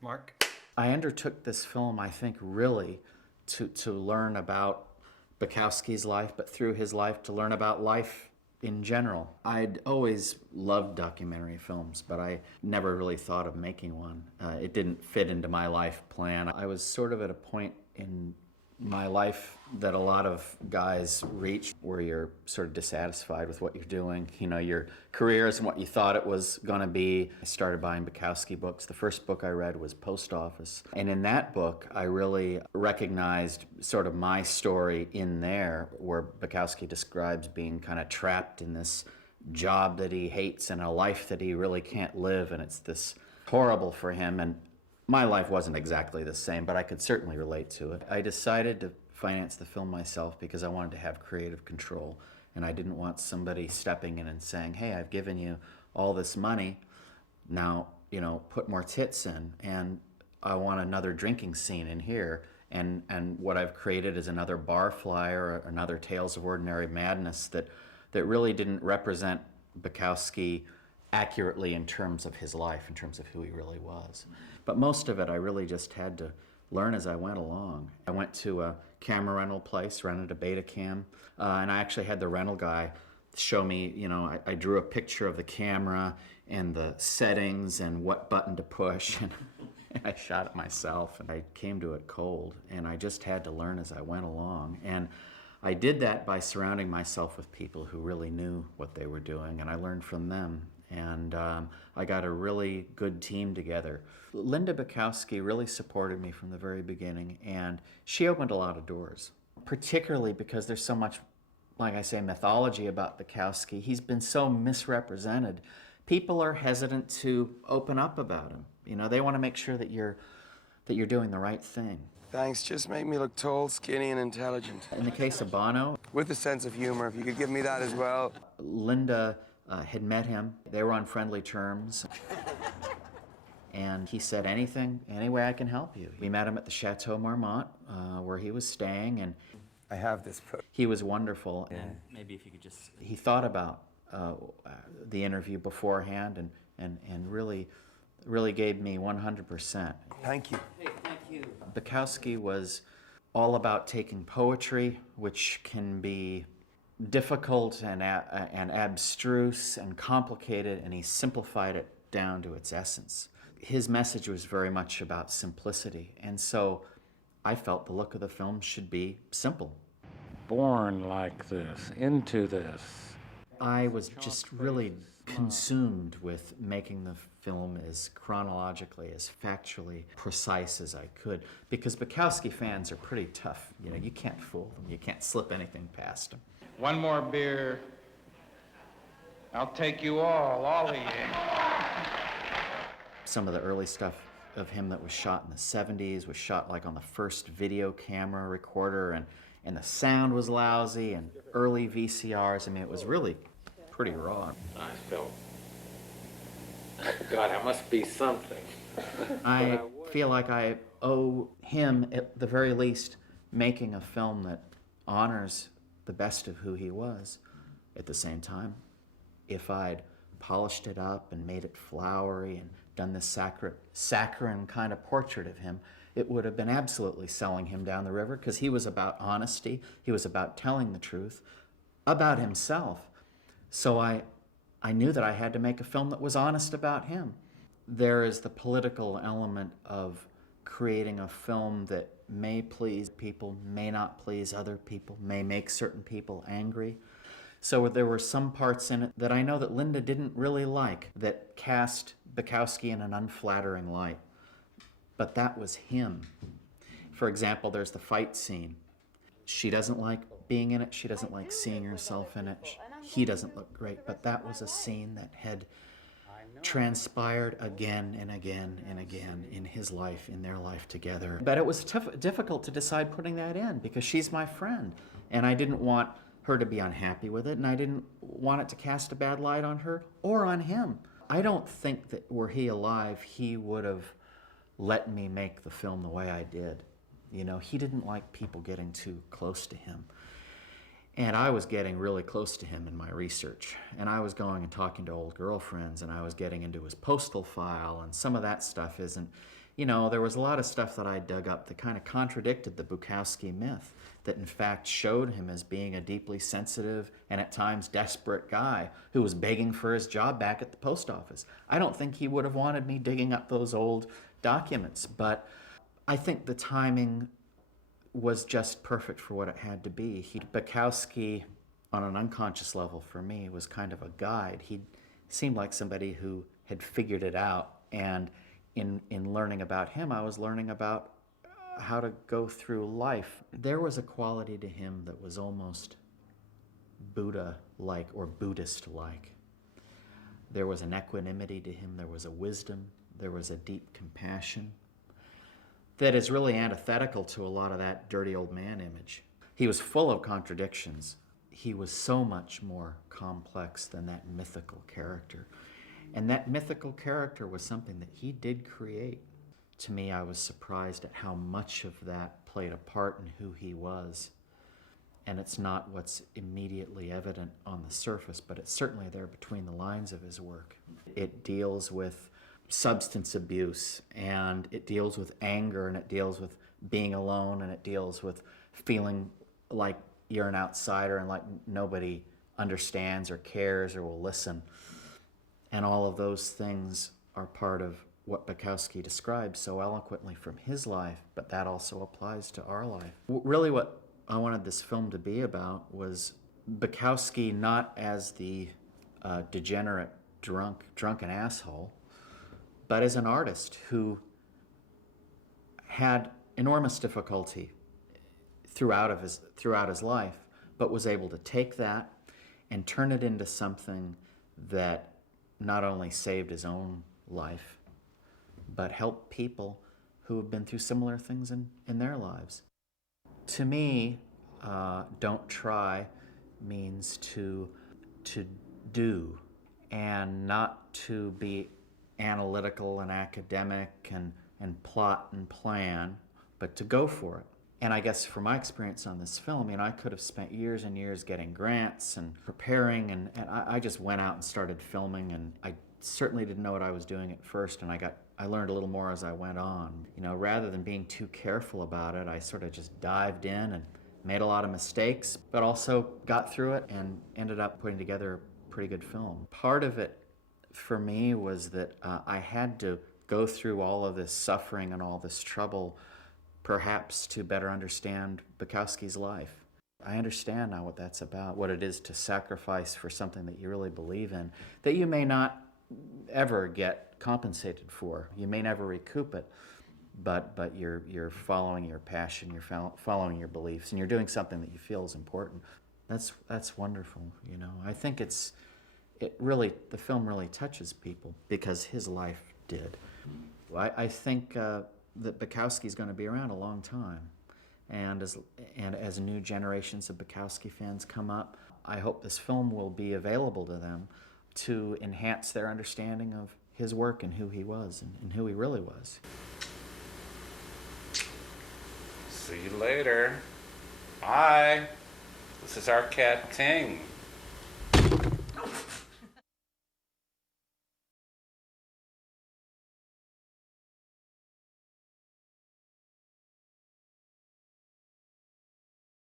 Mark? I undertook this film, I think, really to learn about Bukowski's life, but through his life to learn about life in general. I'd always loved documentary films, but I never really thought of making one. It didn't fit into my life plan. I was sort of at a point in my life that a lot of guys reach where you're sort of dissatisfied with what you're doing. You know, your career isn't what you thought it was going to be. I started buying Bukowski books. The first book I read was Post Office. And in that book, I really recognized sort of my story in there, where Bukowski describes being kind of trapped in this job that he hates and a life that he really can't live, and it's this horrible for him. And my life wasn't exactly the same, but I could certainly relate to it. I decided to finance the film myself because I wanted to have creative control, and I didn't want somebody stepping in and saying, hey, I've given you all this money, now, you know, put more tits in, and I want another drinking scene in here, and what I've created is another bar flyer, or another Tales of Ordinary Madness that really didn't represent Bukowski accurately in terms of his life, in terms of who he really was. But most of it I really just had to learn as I went along. I went to a camera rental place, rented a Betacam, and I actually had the rental guy show me, you know, I drew a picture of the camera and the settings and what button to push, and I shot it myself, and I came to it cold, and I just had to learn as I went along. And I did that by surrounding myself with people who really knew what they were doing, and I learned from them. And I got a really good team together. Linda Bukowski really supported me from the very beginning, and she opened a lot of doors, particularly because there's so much, like I say, mythology about Bukowski. He's been so misrepresented. People are hesitant to open up about him. You know, they want to make sure that you're doing the right thing. Thanks, just make me look tall, skinny, and intelligent. In the case of Bono, with a sense of humor, if you could give me that as well. Linda had met him. They were on friendly terms. And he said, any way I can help you. We met him at the Chateau Marmont, where he was staying, and I have this book. He was wonderful. And maybe if you could just... He thought about the interview beforehand and really gave me 100%. Thank you. Hey, thank you. Bukowski was all about taking poetry, which can be difficult and abstruse and complicated, and he simplified it down to its essence. His message was very much about simplicity, and so I felt the look of the film should be simple. Born like this, into this. I was just really consumed with making the film as chronologically, as factually precise as I could, because Bukowski fans are pretty tough. You know, you can't fool them. You can't slip anything past them. One more beer. I'll take you all of you. Some of the early stuff of him that was shot in the 70s was shot like on the first video camera recorder, and the sound was lousy, and early VCRs. I mean, it was really pretty raw. Nice film. God, I must be something. I feel like I owe him, at the very least, making a film that honors the best of who he was. At the same time, if I'd polished it up and made it flowery and done this saccharine kind of portrait of him, it would have been absolutely selling him down the river, because he was about honesty, he was about telling the truth about himself. So I knew that I had to make a film that was honest about him. There is the political element of creating a film that may please people, may not please other people, may make certain people angry. So there were some parts in it that I know that Linda didn't really like, that cast Bukowski in an unflattering light. But that was him. For example, there's the fight scene. She doesn't like being in it. She doesn't like seeing herself in it. He doesn't look great. But that was a scene that had transpired again and again and again in his life, in their life together. But it was difficult to decide putting that in, because she's my friend, and I didn't want her to be unhappy with it, and I didn't want it to cast a bad light on her or on him. I don't think that were he alive, he would have let me make the film the way I did. You know, he didn't like people getting too close to him. And I was getting really close to him in my research. And I was going and talking to old girlfriends, and I was getting into his postal file, and some of that stuff isn't, you know, there was a lot of stuff that I dug up that kind of contradicted the Bukowski myth, that in fact showed him as being a deeply sensitive and at times desperate guy who was begging for his job back at the post office. I don't think he would have wanted me digging up those old documents, but I think the timing was just perfect for what it had to be. Bukowski, on an unconscious level for me, was kind of a guide. He seemed like somebody who had figured it out, and in learning about him, I was learning about how to go through life. There was a quality to him that was almost Buddha-like or Buddhist-like. There was an equanimity to him, there was a wisdom, there was a deep compassion that is really antithetical to a lot of that dirty old man image. He was full of contradictions. He was so much more complex than that mythical character. And that mythical character was something that he did create. To me, I was surprised at how much of that played a part in who he was. And it's not what's immediately evident on the surface, but it's certainly there between the lines of his work. It deals with substance abuse, and it deals with anger, and it deals with being alone, and it deals with feeling like you're an outsider and like nobody understands or cares or will listen. And all of those things are part of what Bukowski describes so eloquently from his life, but that also applies to our life. Really what I wanted this film to be about was Bukowski not as the degenerate, drunken asshole, but as an artist who had enormous difficulty throughout his life, but was able to take that and turn it into something that not only saved his own life, but helped people who have been through similar things in their lives. To me, don't try means to do, and not to be analytical and academic and plot and plan, but to go for it. And I guess from my experience on this film, I could have spent years and years getting grants and preparing, and I just went out and started filming, and I certainly didn't know what I was doing at first, and I learned a little more as I went on. Rather than being too careful about it, I sort of just dived in and made a lot of mistakes, but also got through it and ended up putting together a pretty good film. Part of it for me was that I had to go through all of this suffering and all this trouble, perhaps to better understand Bukowski's life. I understand now what that's about, what it is to sacrifice for something that you really believe in, that you may not ever get compensated for. You may never recoup it, but you're following your passion, you're following your beliefs, and you're doing something that you feel is important. That's wonderful, I think the film really touches people because his life did. I think that Bukowski's going to be around a long time, and as new generations of Bukowski fans come up, I hope this film will be available to them to enhance their understanding of his work and who he was and who he really was. See you later. Bye. This is our cat Ting.